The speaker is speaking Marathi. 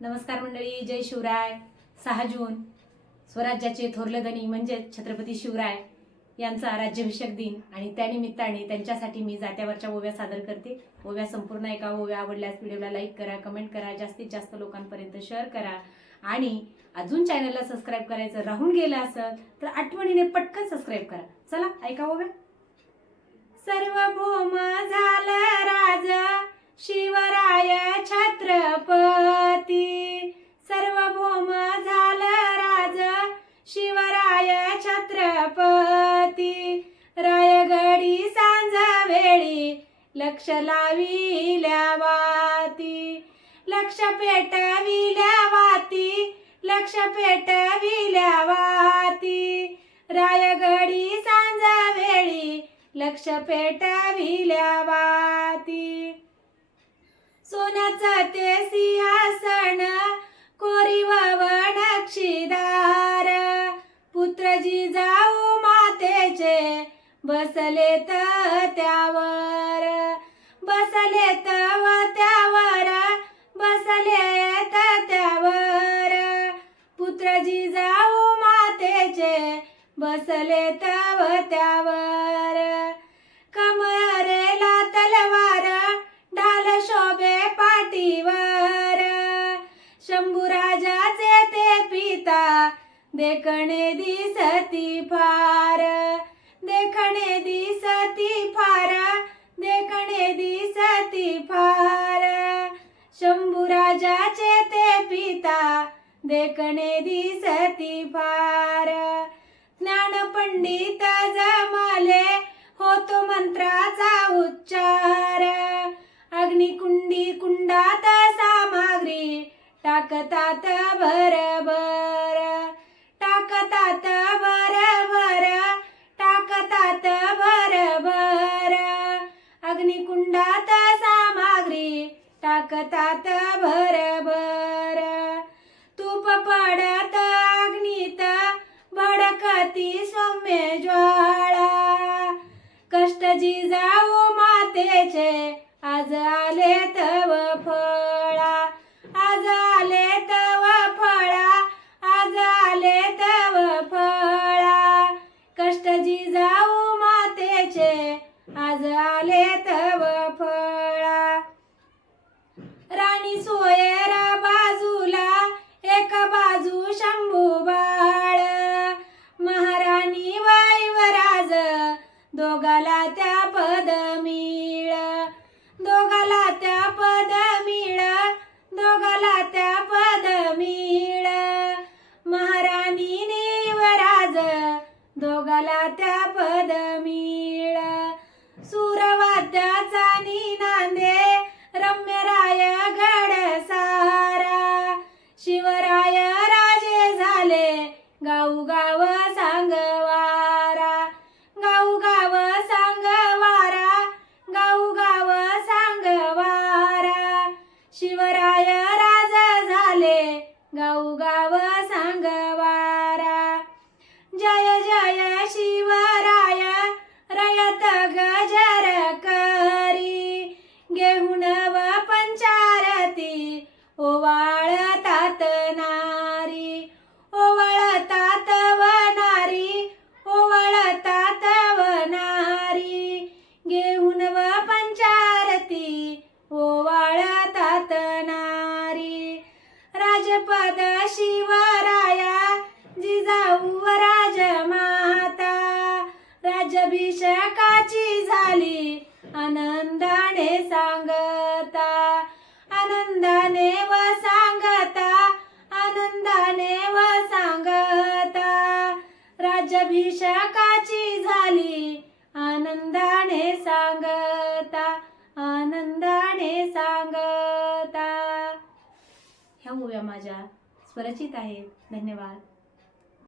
नमस्कार मंडळी जय शिवराय. सहा जून स्वराज्याचे थोरले धनी म्हणजेच छत्रपती शिवराय यांचा राज्याभिषेक दिन आणि त्यानिमित्ताने त्यांच्यासाठी मी जात्यावरच्या ओव्या सादर करते. ओव्या संपूर्ण एका ओव्या आवडल्यास व्हिडिओला लाईक करा कमेंट करा जास्तीत जास्त लोकांपर्यंत शेअर करा. आणि अजून चॅनलला सबस्क्राईब करायचं राहून गेलं असं तर आठवणीने पटकन सबस्क्राईब करा. चला ऐका ओव्या. सर्वभौम झालं छत्रपती. रायगडी सांजा वेळी लक्ष लाविल्या वाती. लक्ष पेटविल्या वाती लक्ष पेटविल्या वाती. रायगडी सांजा वेळी लक्ष पेटविल्या वाती. सोन्याचं ते सिंहासन त्यावर. बसले व त्यावर बसले त्यावर. पुत्र जिजाऊ मातेचे बसले तव त्यावर. कमरेला तलवार ढाल शोभे पाठीवर शंभूराजाचे ते पिता देखणे दिसती फार. देखणे दिसती फार देखणे दिसती फार. शंभूराजाचे ते पिता देखणे दिसती फार. ज्ञानपंडित जमाले होतो मंत्राचा उच्चार. अग्निकुंडी कुंडात सामग्री टाकतात भरभर आणि सोयरा बाजूला एक बाजू शंभू बाळ. महाराणी वाईवराज दोघाला त्या पद शिवराया जिजाऊ राजमाता. राज्याभिषेकाची झाली आनंदाने सांगता. आनंदाने व सांगता आनंदाने व सांगता. राज्याभिषेकाची झाली ह्या ओव्या माझ्या स्वरचित आहेत. धन्यवाद.